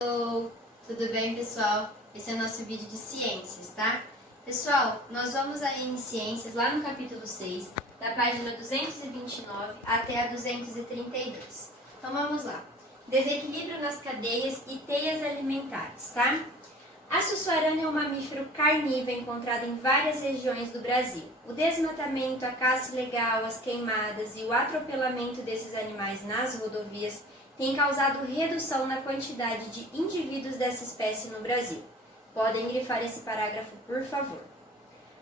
Hello, tudo bem, pessoal? Esse é o nosso vídeo de ciências, tá? Pessoal, nós vamos aí em ciências, lá no capítulo 6, da página 229 até a 232. Então vamos lá. Desequilíbrio nas cadeias e teias alimentares, tá? A Sussuarana é um mamífero carnívoro encontrado em várias regiões do Brasil. O desmatamento, a caça ilegal, as queimadas e o atropelamento desses animais nas rodovias tem causado redução na quantidade de indivíduos dessa espécie no Brasil. Podem grifar esse parágrafo, por favor.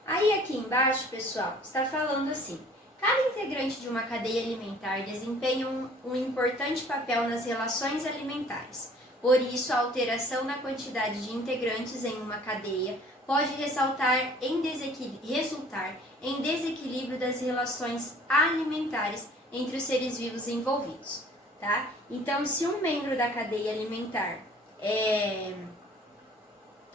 Aí aqui embaixo, pessoal, está falando assim: cada integrante de uma cadeia alimentar desempenha um importante papel nas relações alimentares. Por isso, a alteração na quantidade de integrantes em uma cadeia pode resultar em desequilíbrio das relações alimentares entre os seres vivos envolvidos. Tá? Então, se um membro da cadeia alimentar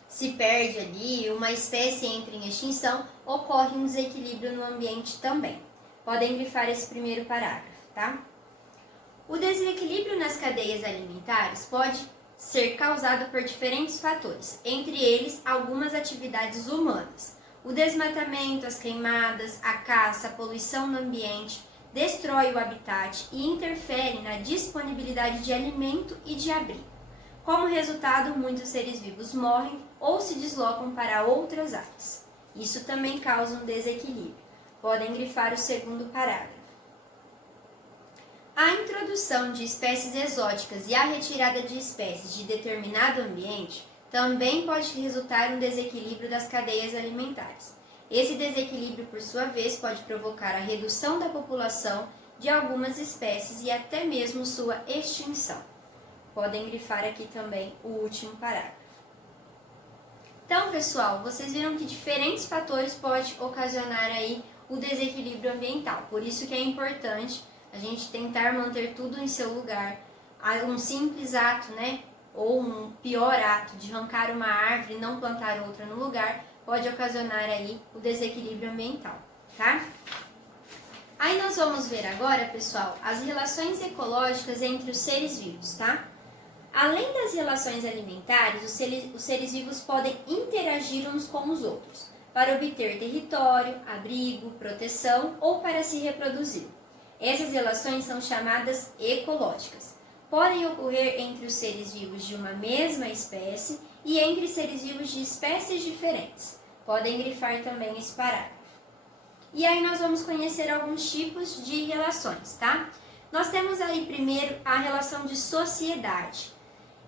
se perde ali, uma espécie entra em extinção, ocorre um desequilíbrio no ambiente também. Podem grifar esse primeiro parágrafo, tá? O desequilíbrio nas cadeias alimentares pode ser causado por diferentes fatores, entre eles algumas atividades humanas. O desmatamento, as queimadas, a caça, a poluição no ambiente, destrói o habitat e interfere na disponibilidade de alimento e de abrigo. Como resultado, muitos seres vivos morrem ou se deslocam para outras áreas. Isso também causa um desequilíbrio. Podem grifar o segundo parágrafo. A introdução de espécies exóticas e a retirada de espécies de determinado ambiente também pode resultar um desequilíbrio das cadeias alimentares. Esse desequilíbrio, por sua vez, pode provocar a redução da população de algumas espécies e até mesmo sua extinção. Podem grifar aqui também o último parágrafo. Então, pessoal, vocês viram que diferentes fatores podem ocasionar aí o desequilíbrio ambiental. Por isso que é importante a gente tentar manter tudo em seu lugar. Um simples ato, né, ou um pior ato de arrancar uma árvore e não plantar outra no lugar, pode ocasionar aí o desequilíbrio ambiental, tá? Aí nós vamos ver agora, pessoal, as relações ecológicas entre os seres vivos, tá? Além das relações alimentares, os seres vivos podem interagir uns com os outros para obter território, abrigo, proteção ou para se reproduzir. Essas relações são chamadas ecológicas. Podem ocorrer entre os seres vivos de uma mesma espécie e entre seres vivos de espécies diferentes. Podem grifar também esse parágrafo. E aí nós vamos conhecer alguns tipos de relações, tá? Nós temos aí primeiro a relação de sociedade.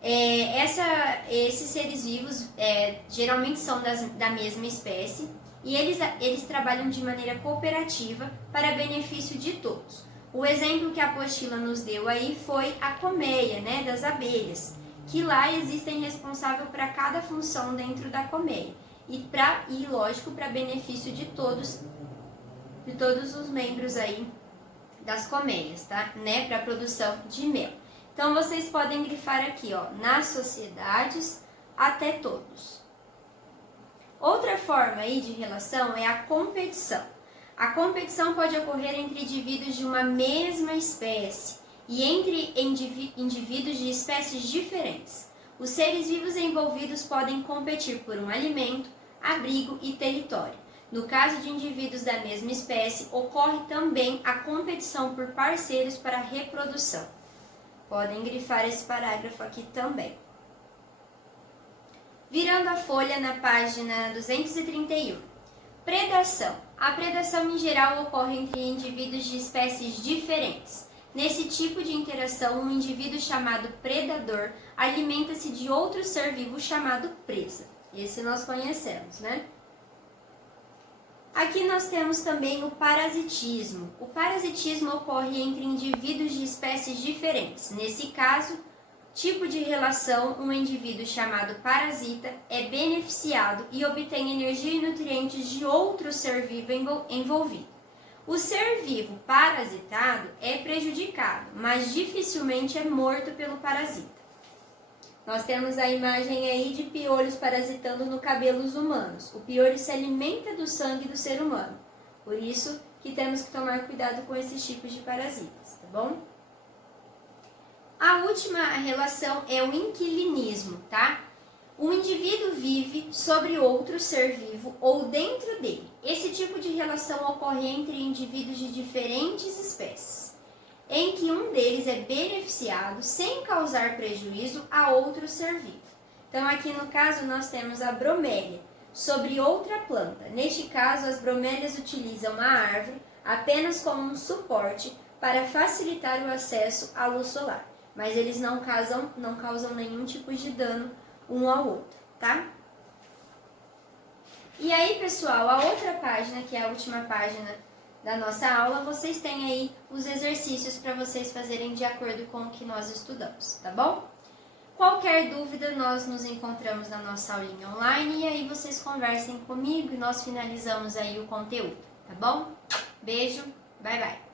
Esses seres vivos geralmente são da mesma espécie e eles trabalham de maneira cooperativa para benefício de todos. O exemplo que a apostila nos deu aí foi a colmeia, né, das abelhas, que lá existem responsáveis para cada função dentro da colmeia e lógico, para benefício de todos os membros aí das colmeias, tá? Né, para a produção de mel. Então vocês podem grifar aqui, ó, nas sociedades até todos. Outra forma aí de relação é a competição. A competição pode ocorrer entre indivíduos de uma mesma espécie e entre indivíduos de espécies diferentes. Os seres vivos envolvidos podem competir por um alimento, abrigo e território. No caso de indivíduos da mesma espécie, ocorre também a competição por parceiros para a reprodução. Podem grifar esse parágrafo aqui também. Virando a folha na página 231. Predação. A predação em geral ocorre entre indivíduos de espécies diferentes. Nesse tipo de interação, um indivíduo chamado predador alimenta-se de outro ser vivo chamado presa. Esse nós conhecemos, né? Aqui nós temos também o parasitismo. O parasitismo ocorre entre indivíduos de espécies diferentes. Nesse caso, tipo de relação, um indivíduo chamado parasita é beneficiado e obtém energia e nutrientes de outro ser vivo envolvido. O ser vivo parasitado é prejudicado, mas dificilmente é morto pelo parasita. Nós temos a imagem aí de piolhos parasitando no cabelo dos humanos. O piolho se alimenta do sangue do ser humano. Por isso que temos que tomar cuidado com esses tipos de parasitas, tá bom? A última relação é o inquilinismo, tá? O indivíduo vive sobre outro ser vivo ou dentro dele. Esse tipo de relação ocorre entre indivíduos de diferentes espécies, em que um deles é beneficiado sem causar prejuízo a outro ser vivo. Então, aqui no caso, nós temos a bromélia sobre outra planta. Neste caso, as bromélias utilizam a árvore apenas como um suporte para facilitar o acesso à luz solar, mas eles não causam nenhum tipo de dano um ao outro, tá? E aí, pessoal, a outra página, que é a última página da nossa aula, vocês têm aí os exercícios para vocês fazerem de acordo com o que nós estudamos, tá bom? Qualquer dúvida, nós nos encontramos na nossa aulinha online e aí vocês conversem comigo e nós finalizamos aí o conteúdo, tá bom? Beijo, bye bye!